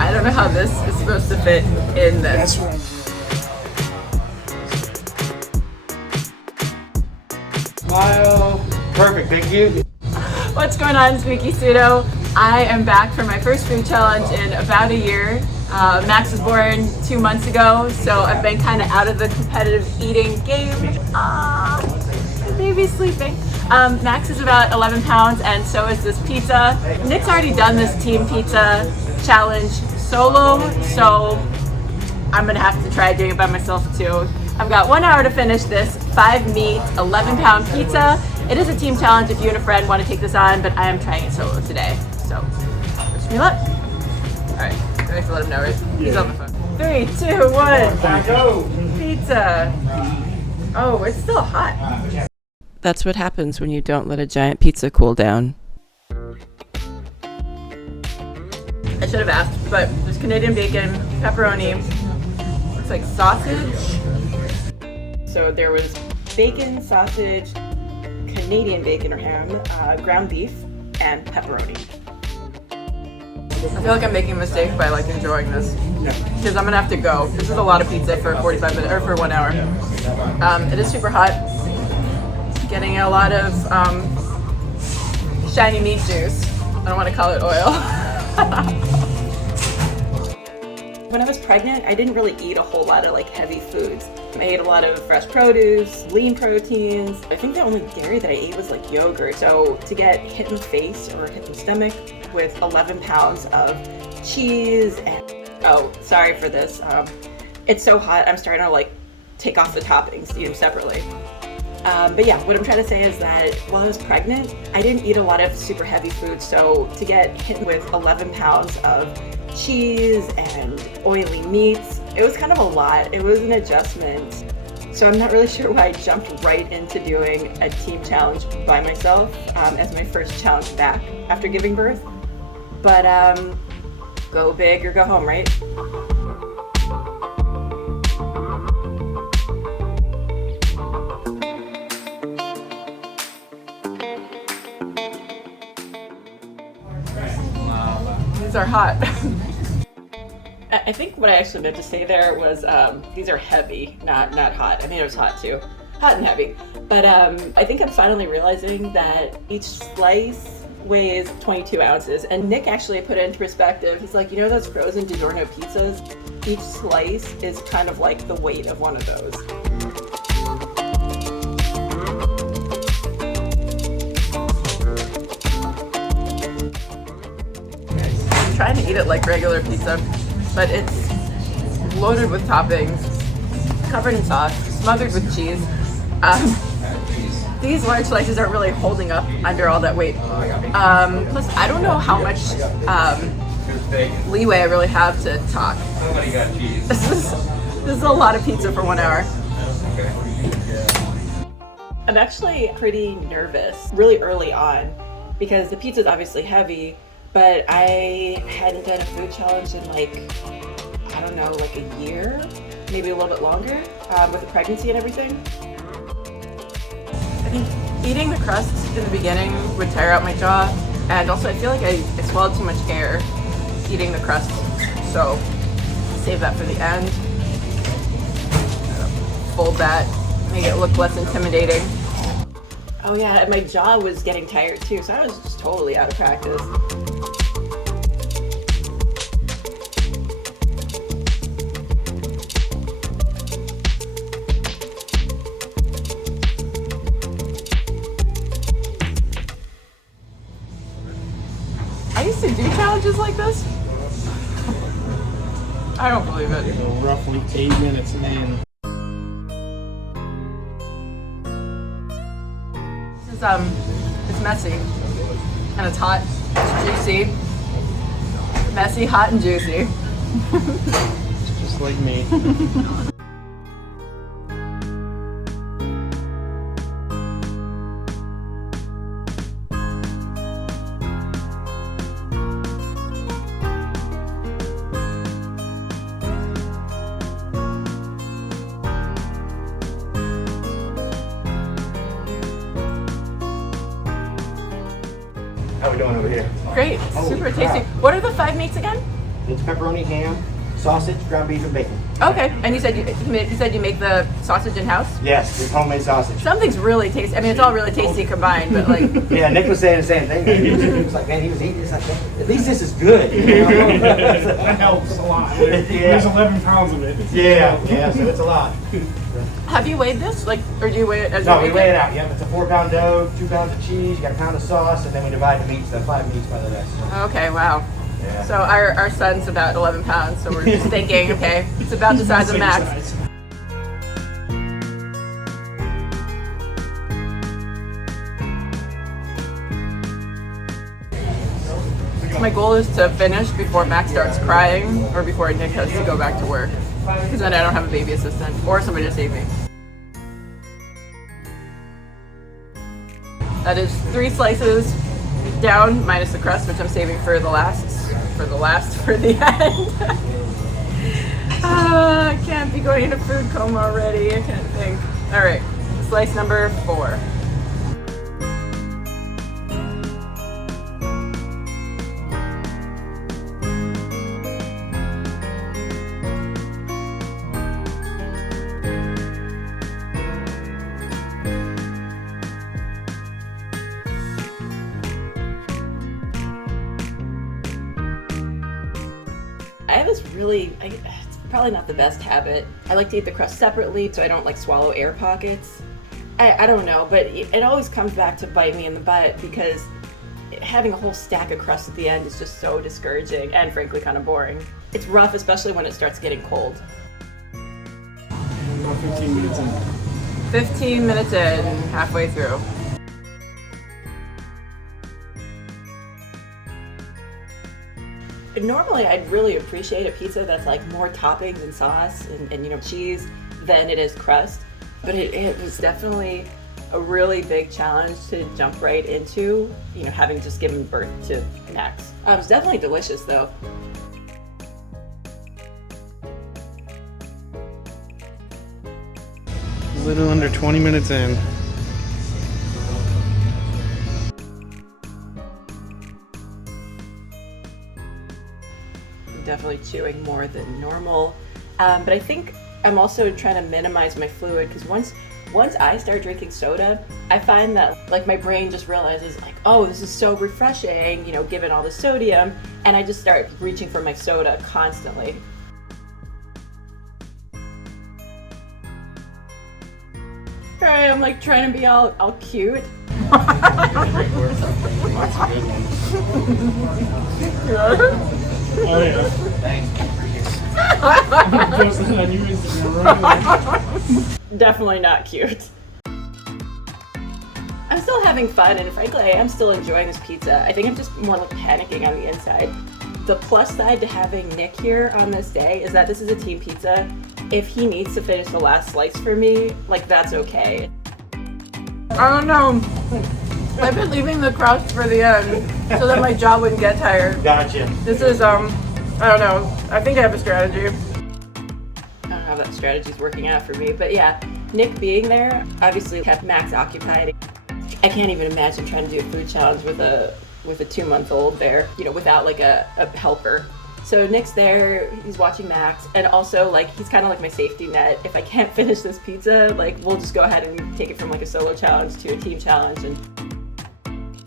I don't know how this is supposed to fit in this. Smile. Perfect, thank you. What's going on? It's Miki Sudo. I am back for my first food challenge in about a year. Max was born 2 months ago, so I've been kind of out of the competitive eating game. Baby's sleeping. Max is about 11 pounds and so is this pizza. Nick's already done this team pizza challenge solo, so I'm gonna have to try doing it by myself too. I've got 1 hour to finish this 5 meat, 11 pound pizza. It is a team challenge if you and a friend want to take this on, but I am trying it solo today, so wish me luck. All right, I have to let him know, right? He's on the phone. 3, 2, 1, go! Pizza. Oh, it's still hot. That's what happens when you don't let a giant pizza cool down. I should have asked, but there's Canadian bacon, pepperoni, looks like sausage. So there was bacon, sausage, Canadian bacon or ham, ground beef, and pepperoni. I feel like I'm making a mistake by like enjoying this because I'm gonna have to go. This is a lot of pizza for 45 minutes or for 1 hour. It is super hot. Getting a lot of shiny meat juice. I don't want to call it oil. When I was pregnant, I didn't really eat a whole lot of like heavy foods. I ate a lot of fresh produce, lean proteins. I think the only dairy that I ate was like yogurt. So to get hit in the face or hit in the stomach with 11 pounds of cheese and, oh, sorry for this. It's so hot, I'm starting to like take off the toppings, eat them separately. But yeah, what I'm trying to say is that while I was pregnant, I didn't eat a lot of super heavy food. So to get hit with 11 pounds of cheese and oily meats, it was kind of a lot. It was an adjustment. So I'm not really sure why I jumped right into doing a team challenge by myself as my first challenge back after giving birth. But go big or go home, right? These are hot. I think what I actually meant to say there was these are heavy, not hot. I mean, it was hot too. Hot and heavy. But I think I'm finally realizing that each slice weighs 22 ounces. And Nick actually put it into perspective. He's like, you know those frozen DiGiorno pizzas? Each slice is kind of like the weight of one of those. Trying to eat it like regular pizza, but it's loaded with toppings, covered in sauce, smothered with cheese. These large slices aren't really holding up under all that weight. Plus, I don't know how much leeway I really have to talk. This is a lot of pizza for 1 hour. I'm actually pretty nervous really early on because the pizza is obviously heavy. But I hadn't done a food challenge in like, I don't know, like a year, maybe a little bit longer with the pregnancy and everything. I think eating the crust in the beginning would tire out my jaw, and also I feel like I swallowed too much air eating the crust, so save that for the end. Fold that, make it look less intimidating. Oh yeah, and my jaw was getting tired too, so I was just totally out of practice. I used to do challenges like this. I don't believe it. Roughly 8 minutes in. It's messy, and it's hot, it's juicy, messy, hot, and juicy. Just like me. How we doing over here? Great, Holy super crap. tasty. What are the 5 meats again? It's pepperoni, ham, sausage, ground beef, and bacon. Okay, and you said you make the sausage in house. Yes, it's homemade sausage. Something's really tasty. I mean, it's all really tasty combined, but like. Yeah, Nick was saying the same thing. Man. He was like, man, he was eating this. Like, at least this is good. You know? That helps a lot. There's 11 pounds of it. Yeah, so it's a lot. Have you weighed this? Like, or do you weigh it as No, you we make weigh it out. Yeah, it's a 4-pound dough, 2 pounds of cheese, you got a pound of sauce, and then we divide the meats, the 5 meats by the rest. So, Okay, wow. yeah. So our son's about 11 pounds, so we're just thinking, okay, it's about the size of Max. Size. My goal is to finish before Max starts crying or before Nick has to go back to work. Because then I don't have a baby assistant or somebody to save me. That is 3 slices down minus the crust, which I'm saving for the end. I can't be going into food coma already. I can't think. All right, slice number 4. I have this it's probably not the best habit. I like to eat the crust separately so I don't like swallow air pockets. I don't know, but it always comes back to bite me in the butt because having a whole stack of crust at the end is just so discouraging and frankly kind of boring. It's rough, especially when it starts getting cold. About 15 minutes in. 15 minutes in, halfway through. Normally, I'd really appreciate a pizza that's like more toppings and sauce and cheese than it is crust. But it was definitely a really big challenge to jump right into, having just given birth to Max. It was definitely delicious though. A little under 20 minutes in. Definitely chewing more than normal, but I think I'm also trying to minimize my fluid because once I start drinking soda, I find that like my brain just realizes like, oh, this is so refreshing, given all the sodium, and I just start reaching for my soda constantly. All right, I'm like trying to be all cute. That's a good one. Oh yeah. Thanks. Post it on your Instagram. Definitely not cute. I'm still having fun, and frankly, I am still enjoying this pizza. I think I'm just more like panicking on the inside. The plus side to having Nick here on this day is that this is a team pizza. If he needs to finish the last slice for me, like that's okay. I don't know. I've been leaving the crust for the end so that my jaw wouldn't get tired. Gotcha. This is, I don't know. I think I have a strategy. I don't know how that strategy's working out for me, but yeah, Nick being there obviously kept Max occupied. I can't even imagine trying to do a food challenge with a 2-month-old there, without like a helper. So Nick's there, he's watching Max, and also like he's kind of like my safety net. If I can't finish this pizza, like we'll just go ahead and take it from like a solo challenge to a team challenge, and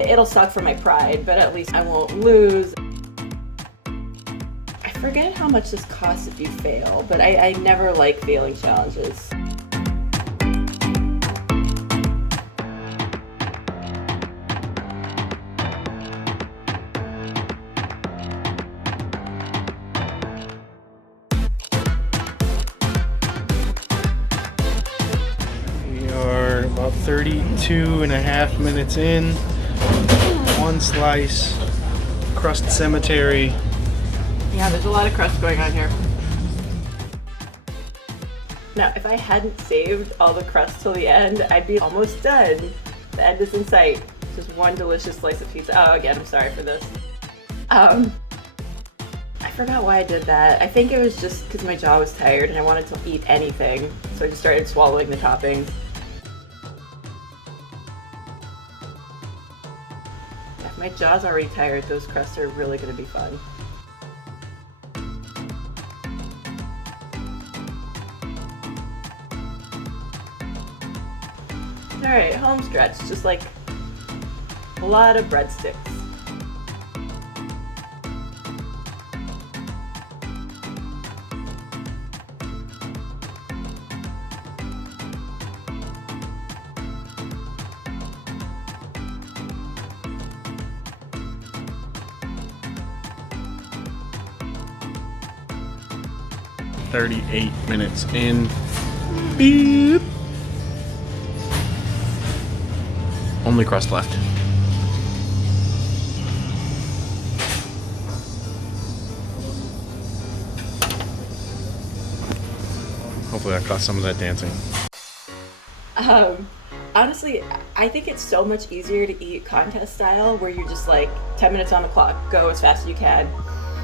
it'll suck for my pride, but at least I won't lose. I forget how much this costs if you fail, but I never like failing challenges. We are about 32 and a half minutes in. 1 slice, crust cemetery. Yeah, there's a lot of crust going on here. Now, if I hadn't saved all the crust till the end, I'd be almost done. The end is in sight. Just one delicious slice of pizza. Oh, again, I'm sorry for this. I forgot why I did that. I think it was just because my jaw was tired and I wanted to eat anything, so I just started swallowing the toppings. If my jaw's already tired, those crusts are really gonna be fun. Alright, home stretch, just like a lot of breadsticks. "38 minutes in." Beep. Only crust left. Hopefully that cost some of that dancing. Honestly, I think it's so much easier to eat contest style, where you're just like 10 minutes on the clock, go as fast as you can,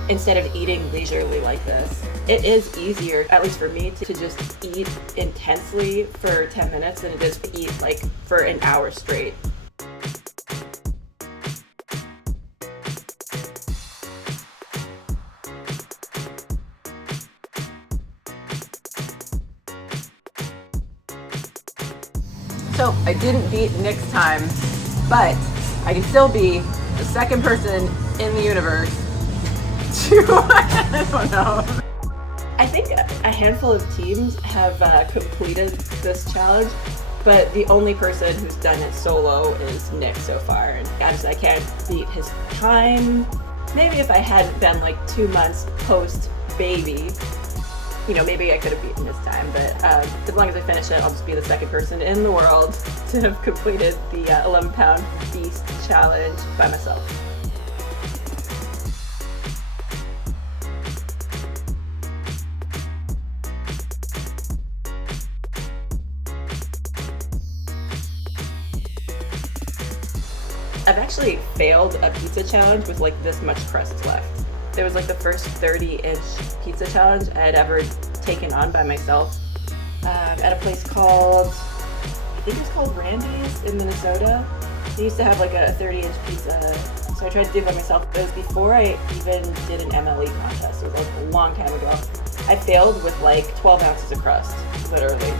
instead of eating leisurely like this. It is easier, at least for me, to just eat intensely for 10 minutes than it is to eat like for an hour straight. So I didn't beat Nick's time, but I can still be the second person in the universe to, I don't know. I think a handful of teams have completed this challenge, but the only person who's done it solo is Nick so far. And honestly, I can't beat his time. Maybe if I hadn't been like 2 months post-baby, you know, maybe I could have beaten his time, but as long as I finish it, I'll just be the second person in the world to have completed the 11-pound Beast Challenge by myself. I've actually failed a pizza challenge with like this much crust left. It was like the first 30-inch pizza challenge I had ever taken on by myself at a place called, I think it was called Randy's in Minnesota. They used to have like a 30-inch pizza, so I tried to do it by myself. It was before I even did an MLE contest. It was like a long time ago. I failed with like 12 ounces of crust, literally.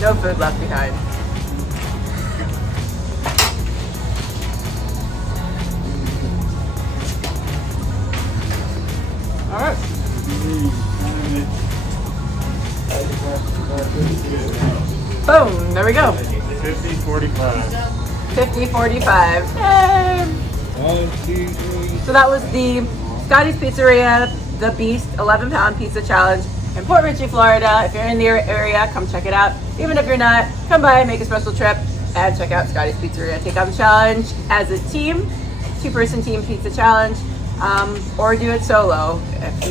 No food left behind. All right. Boom, there we go. 50-45. 50-45. Yay! 1, 2, 3. So that was the Scotty's Pizzeria, the Beast 11-pound Pizza Challenge in Port Richey, Florida. If you're in the area, come check it out. Even if you're not, come by, make a special trip, and check out Scotty's Pizzeria. Take on the challenge as a team, 2-person team pizza challenge, or do it solo if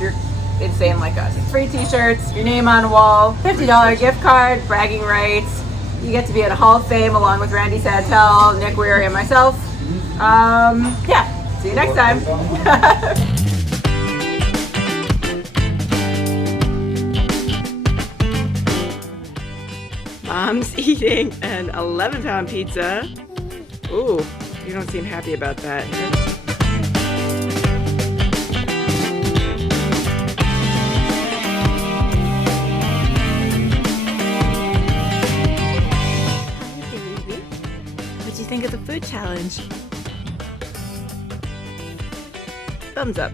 you're insane like us. Free t-shirts, your name on the wall, $50 gift card, bragging rights. You get to be in a Hall of Fame along with Randy Santel, Nick Wehry, and myself. Yeah, see you next time. Mom's eating an 11-pound pizza. Ooh, you don't seem happy about that. What'd you think of the food challenge? Thumbs up.